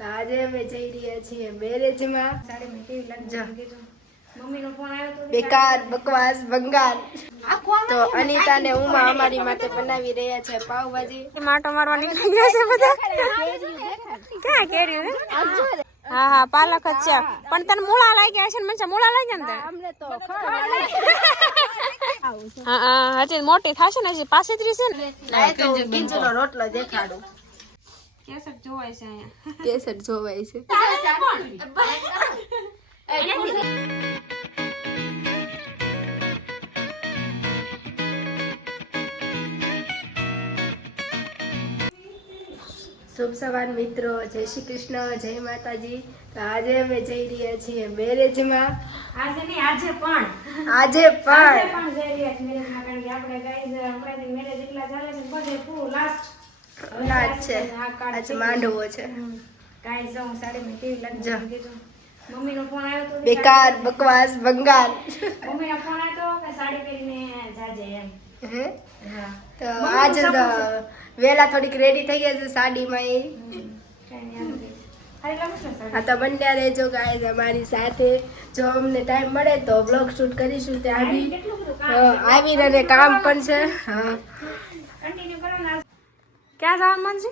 આજે અમે જઈ રહ્યા છીએ મેરેજમાં. સાડી મેં કેવી લાગી જા. કીધું મમ્મીનો ફોન આવ્યો તો બેકાર બકવાસ ભંગાર. તો અનિતા ને ઉમા અમારી માટે બનાવી રહ્યા છે પાવભાજી માટો મારવા નીકળી ગયા છે બધા. ક્યાં કેરી હા? હા પાલક જ છે. પણ તને મૂળા લાગ્યા છે ને મને મૂળા લાગ્યા ને અમને તો હા હા હજી મોટી થશે ને હજી પાસે જ રહેશે ને રોટલો દેખાડું. કેસર જોવાય છે અહીંયા. કેસર જોવાય છે. શુભ સવાર મિત્રો જય શ્રી કૃષ્ણ જય માતાજી. તો આજે અમે જઈ રહ્યા છીએ મેરેજમાં. આજે નહીં આજે પણ. આજે આજે પણ પણ જઈ રહ્યા છીએ મેરેજમાં કારણ કે આપણે ગાઈઝ હમણાંથી મેરેજ એટલા ચાલે છે બધે ફૂલ લાસ્ટ નાચ છે. આજે માંડવો છે. ગાઈઝ જો સાડી મેં કેવી લાગી મમ્મીનો ફોન આવ્યો તો બેકાર બકવાસ ભંગાર મમ્મીનો ફોન આવ્યો તો કે સાડી પહેરીને જાજે એમ. હે? તો આજે વેલા થોડીક રેડી થઈ ગયા છે સાડીમાં એ. ને? હા તો બંને રહેજો ગાઈઝ અમારી સાથે. જો અમને ટાઈમ મળે તો બ્લોગ શૂટ કરીશું ત્યાં આવી આવીને કામ પણ છે. હા. ને ક્યાં જવાનું મન છે?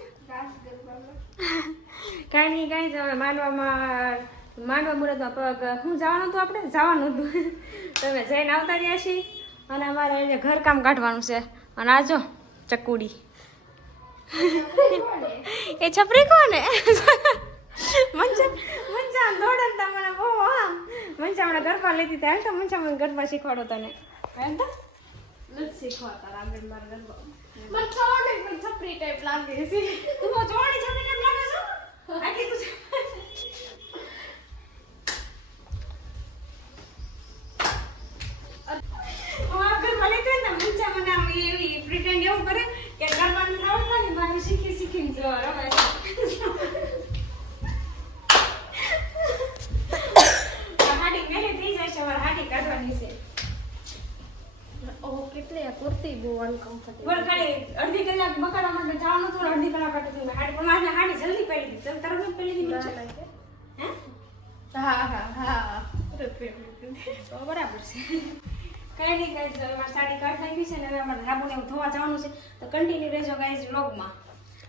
કાંઈ નહીં કાંઈ જ માનવામાં માંડવામાં માંડવા મુહૂર્તમાં પગ. હું જવાનું હતું આપણે? જવાનું હતું. તમે જઈને આવતા રહ્યા છીએ. અને અમારે અહીંયા ઘરકામ કાઢવાનું છે. અને આ જો ચકુડી. એ છપરી કોને? મંચા મંચા દોડન તમને બહુ આમ. મંચા હમણાં ગરબા લેતી હતા. હાલ તો મંચા મને ગરબા શીખવાડો તને. હાલ તો. શીખવાડતા મારા ગરબા. મને ખબર નહીં પણ છપરી ટાઈપ લાગે છે. તું જોવાની છપરી ટાઈપ લાગે છો? આખી તું પ્રિટેન્ડ એવું કરે કે ગરબા નથી આવડતા ને, મારે શીખી શીખીને જો રમે છે હાડી મેલે થઈ જાય છે મારે હાડી કાઢવાની છે ઓહ કેટલી આ કુર્તી બહુ અનકમ્ફર્ટેબલ ખાલી અડધી કલાક બકાડા માટે જવાનું હતું અડધી કલાક માટે તું હાડી પણ મારે હાડી જલ્દી પડી દીધી તમે તરત જ પડી દીધી હે? હા હા હા. તો બરાબર છે. કઈ નહીં ગાઈઝ હવે મારી સાડી કાઢ થઈ ગઈ છે ને હવે અમારે ધાબુને એવું ધોવા જવાનું છે. તો કન્ટિન્યુ રહેજો ગાઈઝ વ્લોગમાં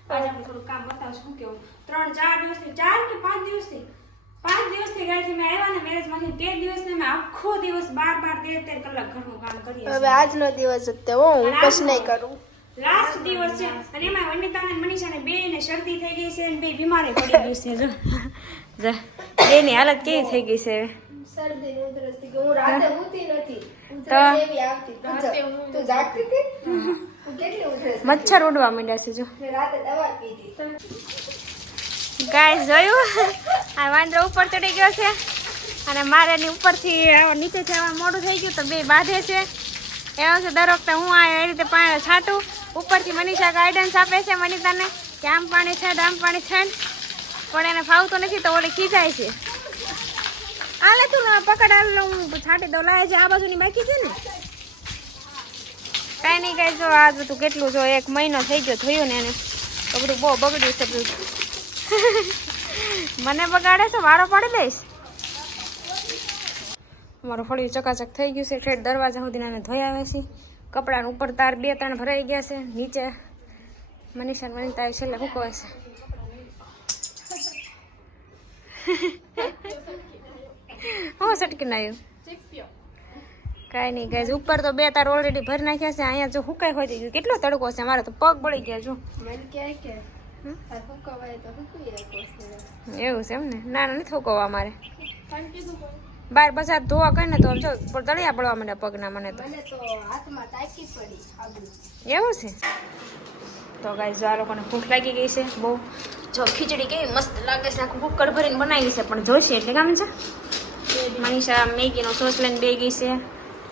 આજે આપણે થોડું કામ બતાવશું શું કેવું? ત્રણ ચાર દિવસથી ચાર કે પાંચ દિવસથી? પાંચ દિવસથી છે મેં આવ્યા ને મેરેજમાંથી તે દિવસને મેં આખો દિવસ બાર બાર તેર તેર કલાક ઘરનું કામ કરીએ. હવે આજનો દિવસ જ હું કશ નહીં કરું. લાસ્ટ દિવસ છે અને એમાં વનિતા અને મનીષા ને બે ને શરદી થઈ ગઈ છે અને બે બીમારી પડી ગઈ છે. જો જા બે ની હાલત કેવી થઈ ગઈ છે શરદી ને ઉધરસથી હું રાતે ઊતી નથી. ઉધરસ એવી આવતી. તું જાગતી હતી? કેટલી ઉધરસ મચ્છર ઉડવા માંડ્યા છે જો. રાતે દવા પીધી. ગાય જોયું? આ વાંદરો ઉપર ચડી ગયો છે. અને મારે એની ઉપરથી નીચે જવા મોડું થઈ ગયું તો બે બાંધે છે. એવા છે, દર વખતે હું આ એ રીતે પાણી છાંટું. ઉપરથી મનીષા ગાઈડન્સ આપે છે મનીતાને કે આમ પાણી છાંટ આમ પાણી છાંટ પણ એને ફાવતું નથી તો ઓલી ખીજાય છે. આ લે તું ના પકડ આ લે, હું છાંટી દઉં. લાવે છે, આ બાજુની બાકી છે ને. કાંઈ નહીં કાંઈ જો આ બધું કેટલું જો એક મહિનો થઈ ગયો, થયો ને એને. તો બધું બહુ બગડ્યું છે બધું. મને બગાડે છે વારો પાડી દઈશ અમારું ફળિયું ચકાચક થઈ ગયું છે ઠેઠ દરવાજા સુધી અમે ધોઈ આવ્યા છે. કપડાને ઉપર તાર બે ત્રણ ભરાઈ ગયા છે નીચે મનીષા મનીતા આવી છેલ્લે શું કહે છે. હું સટકી આવ્યું કાંઈ નહીં ગાય ઉપર તો બે તાર ઓલરેડી ભરી નાખ્યા છે અહીંયા જો હુકાઈ હોય ગયું કેટલો તડકો છે મારે તો પગ બળી ગયા જો. એવું છે એમ ને? ના ના નથી હુકવવા અમારે. પણ બાર પસાર ધોવા કઈ ને તો જો તળિયા પડવા મને પગના મને તો. એવું છે? તો ગાય જો આ લોકોને ભૂખ લાગી ગઈ છે બહુ. જો ખીચડી કેવી મસ્ત લાગે છે આખું કુકર ભરીને બનાવી છે પણ જોઈશે એટલે કામ છે. મનીષા મેગીનો સોસ લઈને બે ગઈ છે.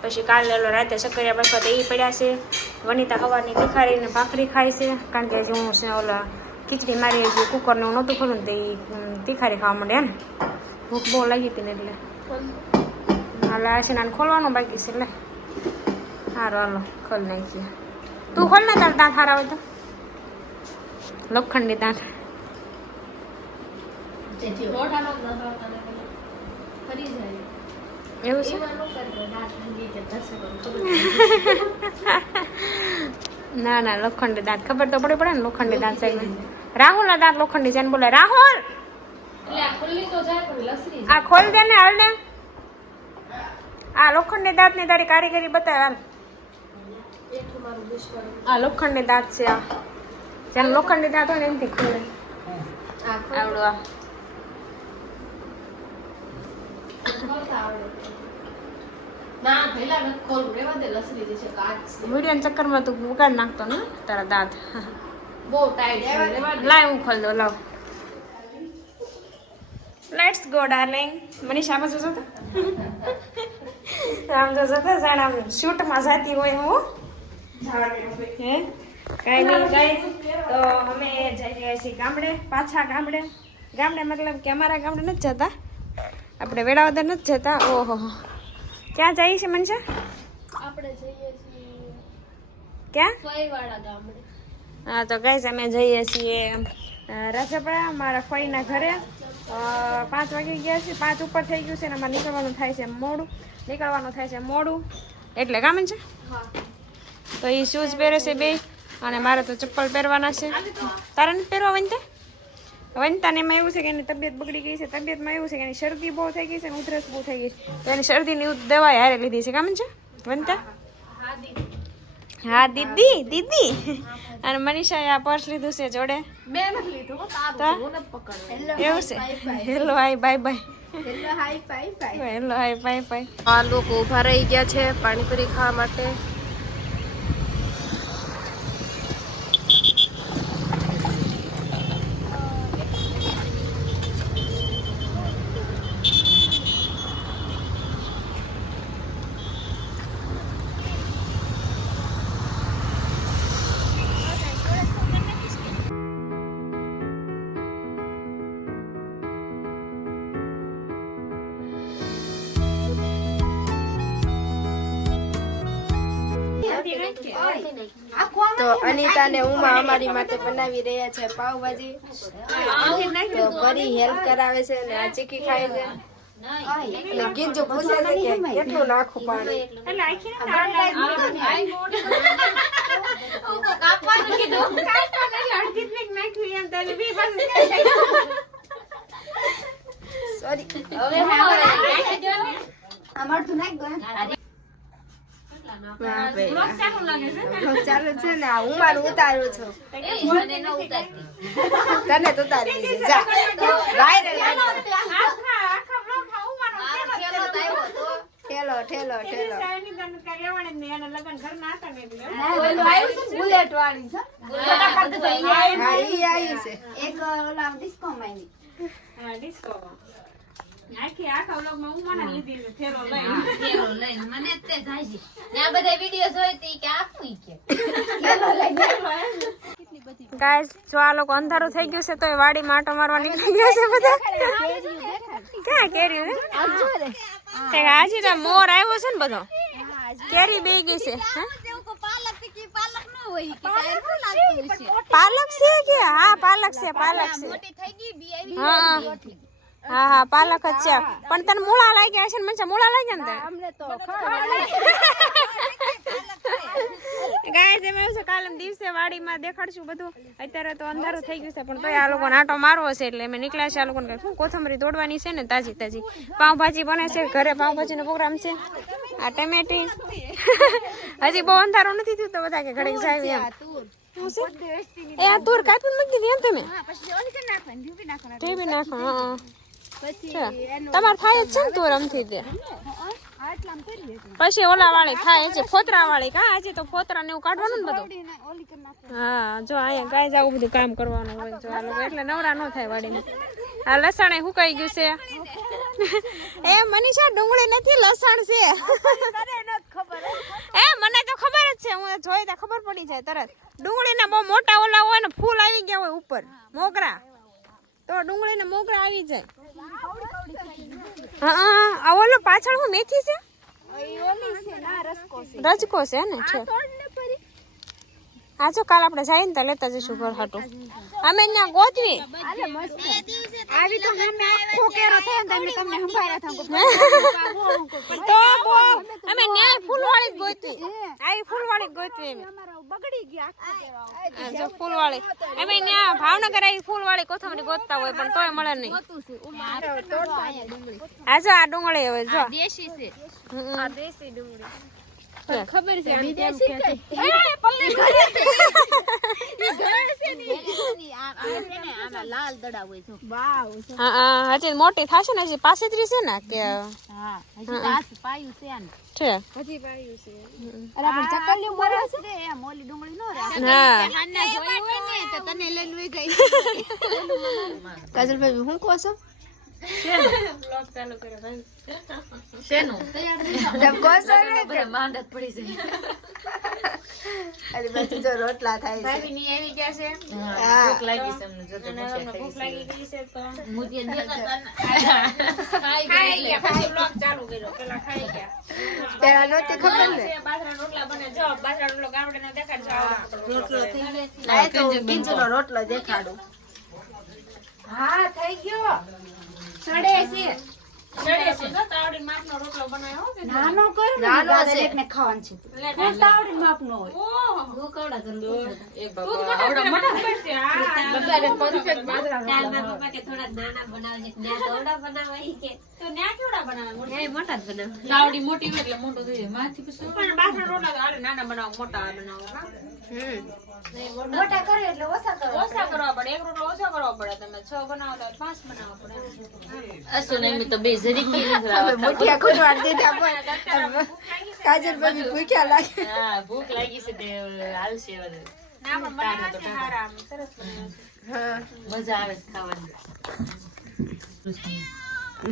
પછી કાલે ઓલો રાતે શક્કરિયા પાછા તો એ પડ્યા છે. વનિતા હવાની તીખારીને ભાખરી ખાય છે. કારણ કે હજી હું છે ઓલા ખીચડી મારી હજી કુકરને હું નહોતું ખોલું તે તીખારી ખાવા માંડે ને. ભૂખ બહુ લાગી હતી ને એટલે. હાલે આ છે ને ખોલવાનું બાકી છે એટલે સારું હાલો ખોલ નાખીએ. તું ખોલ ને તાર દાંત હારા હોય તો. લોખંડી દાંત. એવું છે? ન ના લોખંડી દાંત. ખબર તો પડી પડે ને લોખંડી દાંત છે રાહુલ ના દાંત લોખંડી છે બોલે રાહુલ! આ ખોલ દે ને હાલ ને આ લોખંડી દાંતની તારી કારીગરી બતાવે હાલ. આ લોખંડની દાંત છે આ. જેને લોખંડની દાંત હોય ને એમથી ખોલે. આ આ. છે. ચક્કરમાં તું ઉગાડ નાખતો ને તારા દાંત. બહુ ટાઈટ લાવ હું ખોલ દો લાવ. લેટ્સ ગો ડાર્લિંગ મનીષા આમ જોજો તો. આમ જોજો તો જાણ આમ શૂટમાં જાતી હોય હું. હે? કાંઈ નહીં ગાઈસ તો અમે જઈ રહ્યા છીએ ગામડે પાછા ગામડે. ગામડે મતલબ કે અમારા ગામડે નથી જતા. આપણે વેળાવદર નથી જતા. ઓહો. ક્યાં જઈએ છીએ મનીષા? આપણે જઈએ છીએ ક્યાં? ગામડે. તો ગાઈસ અમે જઈએ છીએ રાજપરા મારા ફઈના ઘરે. પાંચ વાગે ગયા છે પાંચ ઉપર થઈ ગયું છે અને અમારે નીકળવાનું થાય છે મોડું. નીકળવાનું થાય છે મોડું. એટલે કામ છે? તો એ શૂઝ પહેરે છે બે અને મારે તો ચપ્પલ પહેરવાના છે. તારે પહેરવા વનતા વનતાને એમાં એવું છે કે એની તબિયત બગડી ગઈ છે તબિયતમાં એવું છે કે એની શરદી બહુ થઈ ગઈ છે અને ઉધરસ બહુ થઈ ગઈ છે. તો એની શરદીની દવા હારે લીધી છે કામ છે? વનતા હા દીદી દીદી. અને મનીષાએ આ પર્સ લીધું છે જોડે. બે નથી લીધું. એવું છે. Hello hi bye bye. Hello hi bye bye. Hello hi bye bye. આ લોકો ઊભા રહી ગયા છે પાણીપુરી ખાવા માટે. તો અનિતા ને ઉમા અમારી માટે બનાવી રહ્યા છે પાવભાજી. તો પરી હેલ્પ કરાવે છે ને આ ચીકી ખાય છે. અને પૂછે છે કે કેટલું નાખું પાણી? એટલે આખી ને કાપવાનું કીધું કાપવાનું એટલે અડધી પ્લેટ નાખ્યું એમ તો સોરી છે ચાલુ છે ને? આ ઉમાર ઉતારું છું. તને તો ઉતારી દીધી જા. વાયરલ આખા આખા બ્લોગમાં ઉમાનો ઠેલો ઠેલો ઠેલો. સાયની ને આવી આખી આખા ને ગાઈસ જો આ લોકો અંધારું થઈ ગયું છે તો એ વાડી માટો મારવા નીકળી ગયા છે બધા. ક્યાં કેરી હે? તે આજે તો મોર આવ્યો છે ને બધો. કેરી બે ગઈ છે પાલક છે કે હા પાલક છે પાલક છે. હા. હા હા પાલક જ છે. પણ તને મૂળા લાગ્યા છે ને મને મૂળા લાગ્યા ને અમને તો ગાય જેમ એવું છે કાલે દિવસે વાડીમાં દેખાડશું બધું. અત્યારે તો અંધારું થઈ ગયું છે પણ તોય આ લોકોને આટો મારવો છે એટલે અમે નીકળ્યા છે આ લોકોને શું કોથમરી તોડવાની છે ને તાજી તાજી. પાઉંભાજી બને છે ઘરે પાઉંભાજીનો પ્રોગ્રામ છે. આ ટમેટી. હજી બહુ અંધારું નથી થયું તો બધા કે ઘડીક જાય એમ. એ આ તુર કાપી મૂકી દીધી એમ તમે? ટીવી નાખો હા છે. તમારે થાય જ છે ને તુર અમથી તે. પછી ઓલા વાળી થાય છે ફોતરા વાળી કા? આજે તો ફોતરા ને એવું કાઢવાનું ને બધું? હા જો અહીંયા ગાય જાવું બધું કામ કરવાનું હોય જો આ લોકો એટલે નવરા ન થાય વાડીને. આ લસણ એ હુકાઈ ગયું છે. એ મનીષા ડુંગળી નથી લસણ છે. એ મને તો ખબર જ છે હું જોઈ તો ખબર પડી જાય તરત. ડુંગળીના બહુ મોટા ઓલા હોય ને ફૂલ આવી ગયા હોય ઉપર મોગરા. તો ડુંગળીના મોગરા આવી જાય. હા હા આ ઓલો પાછળ હું મેથી છે? રજકો છે ને છે. આ જો કાલ આપણે જઈને તો લેતા જઈશું ઘર હાટું. અમે ત્યાં ગોતવી. આવી તો અમે આખો કેરો થયો ને તમને સંભાળ્યા થા તો અમે ન્યાય ફૂલવાળી જ ગોતવી બગડી ગયો આ જો ફૂલવાળી. એમ ત્યાં ભાવનગર આવી ફૂલવાળી કોથમરી ગોતતા હોય પણ તોય મળે નહીં. આ જો આ ડુંગળી હવે જો. દેશી છે. આ દેશી ડુંગળી ખબર છે વિદેશી કઈ લાલ દડા હોય જો વાવ હા હા હજી મોટી થશે ને હજી પાસેત્રી છે ને કે હા હજી પાયું છે ને છે. હજી પાયું છે. અરે આપણે ચકલીઓ મરે છે? એમ ઓલી ડુંગળી નો રે. હા. હાને જોયું હોય ને તો તને લઈને વઈ ગઈ. કાજલભાઈ હું કહો છો? કે અરે જો રોટલા થાય છે. ભાભીની આવી ગયા છે? હા અને ભૂખ લાગી ગઈ છે તો. ખાઈ ગયા પછી vlog ચાલુ કર્યો. પેલા ખાઈ ગયા. પેલા નહોતી ખબર ને? છે, રોટલા બને. જો બાજરાનો રોટલો ગામડાનો દેખાડજો. આવડો રોટલો આ તો બીજુંનો રોટલો દેખાડું. હા થઈ ગયો. સડે છે. ચડે છે. જો તાવડી માપનો રોટલો બનાવ્યો હો નાનો કર નાનો છે. એકને ખાવાનું છે. લે, તાવડી માપનો હોય. ઓહો. તું કે થોડા નાના બનાવજે ત્યાં તોડા બનાવવા કે. તો ન્યા કેવડા બનાવે? એ મોટા જ બનાવ. તાવડી મોટી હોય એટલે મોટો થઈ જાય. માથી પછી પણ બાજરાના રોટલા તો હાલે નાના બનાવો મોટા બનાવો હમ. મોટા કરે એટલે ઓછા કરો ઓછા કરવા પડે. એક રોટલો ઓછો કરવો પડે. તમે છ બનાવો તો પાંચ બનાવો પડે. અસુ ને તો બે જરીક મોટિયા ખોટવા દીધા પણ કાજલભાઈ ભૂખ્યા લાગે. હા ભૂખ લાગી છે તે હાલશે હવે. ના પણ બનાવ્યા છે હારા સરસ હા. મજા આવે ખાવાની.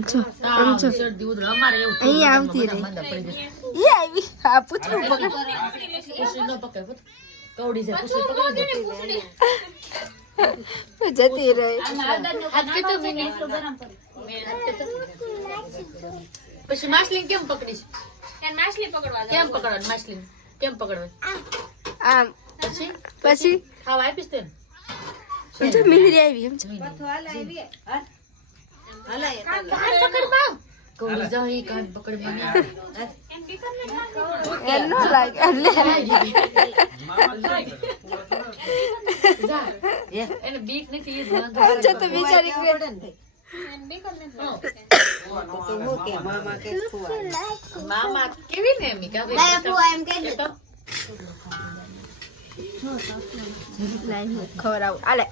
જો તાવ, શરદી ઉધરસ. અમારે એવું થયું. અહીંયા આવતી રહી. ઈ આવી. આ પૂતળું પકડ. કવડી જાય પૂછડી પકડી જાય. જતી રહી. હાથ કેટલો મિનિટ? પછી માછલી કેમ પકડીશ? એને માછલી પકડવા કેમ પકડવા માછલી કેમ પકડવા આમ. પછી? પછી? ખાવા આપીશ તેને જો આવી એમ છે. કાન પકડ બા કવડી કાન પકડ મને. એમ લાગે એટલે. એને બીક નથી એ જ વાંધો છે તો બિચારી કે મામા કેવી ને એમ કે ભાઈ એમ કે એ તો ખવડાવું આલે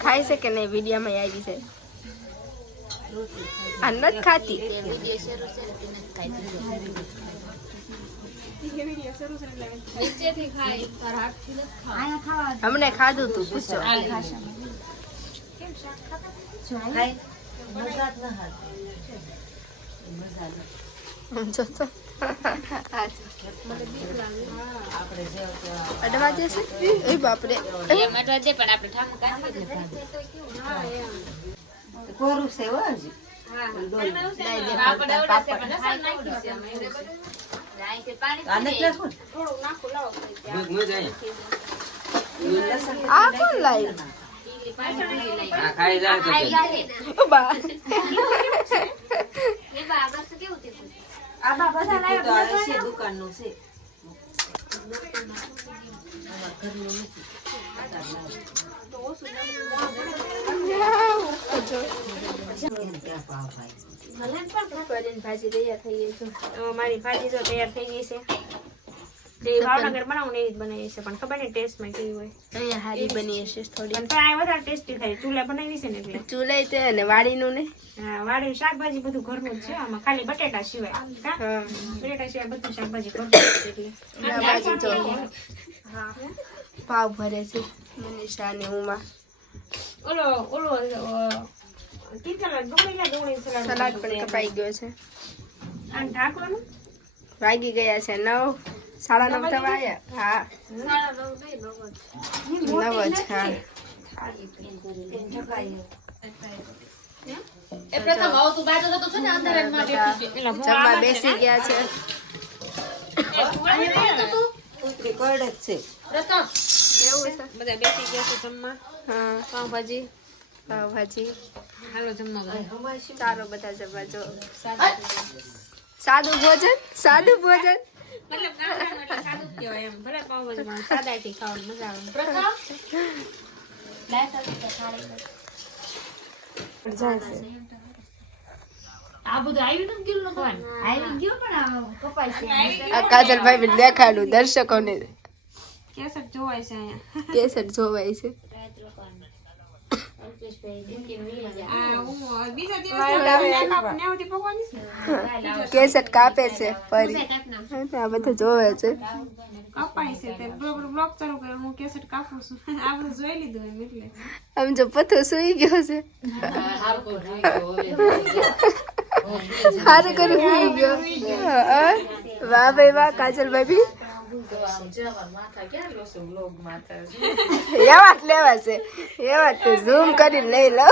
ખાય છે કે નહીં? વિડીયોમાં આવી છે આ નથી ખાતી આયા ખાવા હમણે ખાધું તું પૂછો જો તો આ જો. અડવા જશે એ બાપરે કોરું છે હો હજી. થોડું નાખું લાવો આ કોણ લાવ્યું? બા. આબા છે લાવ્યા. કરીને ટેસ્ટી થાય ચૂલા બનાવી છે ને હા, વાડી શાકભાજી બધું ઘરનું જ છે આમાં ખાલી બટેટા સિવાય બટેટા બધું શાકભાજી ઘરનું પાવ ભરે છે મનીષા ને ઉમા ઓલો ઓલો સલાડ પણ કપાઈ ગયો છે. વાગી ગયા છે નવ. સાડા નવ થવા આવ્યા હા. નવ જ હા. જમવા બેસી ગયા છે. એવું છે. બધા બેસી ગયા છે જમવા. હા. પાવભાજી પાવભાજી. હાલો જમવા ચાલો બધા જમવા જો સાદું ભોજન? સાદું ભોજન? કાજલભાઈ દેખાડું કાજલભાઈ ને કેસર જોવાય છે કેસર જોવાય છે. કેસર કાપે છે ફરી. આ બધા જોવે છે. કપાય કેસેટ આમ જો પથ્થો સુઈ ગયો છે. હારું કરી સુઈ ગયો. વાહ ભાઈ વાહ કાજલભાઈ બી એવા જ લેવા છે એવા જ ઝૂમ કરીને લઈ લો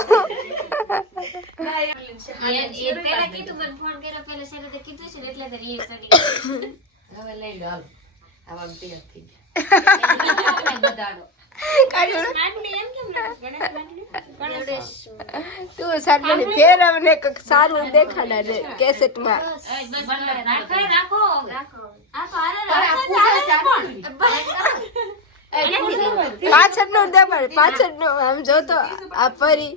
કીધું મને ફોન કર્યો પેલા શેને કીધું છે ને એટલે તો સડી હવે લઈ લો હાલો આવા તૈયાર થઈ ગયા બધાડો માટલી એમ કેમ લાગે? ગણેશ માટલી? તું સાડલી ફેરવ ને કંઈક સારું દેખાડા ને કેસેટમાં. રાખો રાખો રાખો આખો હારે પાછળનું દે પણ પાછળનું આમ જો તો આ પરી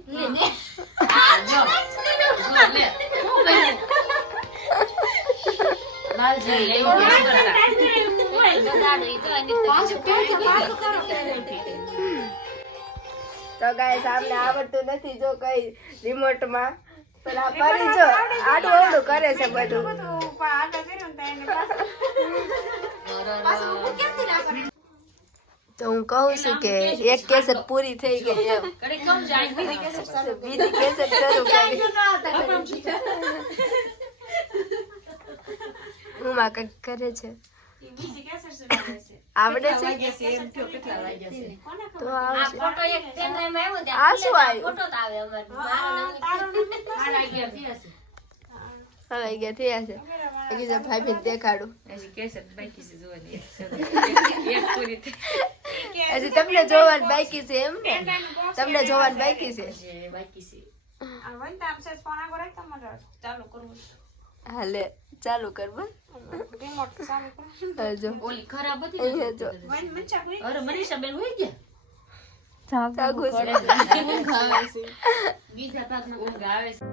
લાલજી તો ગાઈસ સામને આવડતું નથી જો કઈ રિમોટમાં. પણ આ ફરી જો આડું અવડું કરે છે બધું. તો હું કહું છું કે એક કેસેટ પૂરી થઈ ગઈ એમ બીજી કેસેટ શરૂ કરી. હું માં કંઈક કરે છે. બીજી કેસેટ છે. આવડે છે એમ થયો કેટલા વાગ્યા છે તો આ ફોટો એક કેમેરામાં આવ્યો આ શું આવ્યું? ફોટો તો આવે અમાર. મારો નંબર તારો નંબર સાડા અગિયાર થયા છે. ગયા થયા છે. કીધું ભાભી દેખાડું. હજી તમને જોવાનું બાકી છે એમ ને? તમને જોવાનું બાકી છે? હાલે ચાલુ કર બસ. રિમોટ ચાલુ કર જો ઓલી ખરાબ હતી ને? જો. વન મંચા કોઈ અરે મનીષા બેન હોય ગયા? ચાગુ છે. બીજા ભાગમાં ઊંઘ આવે છે.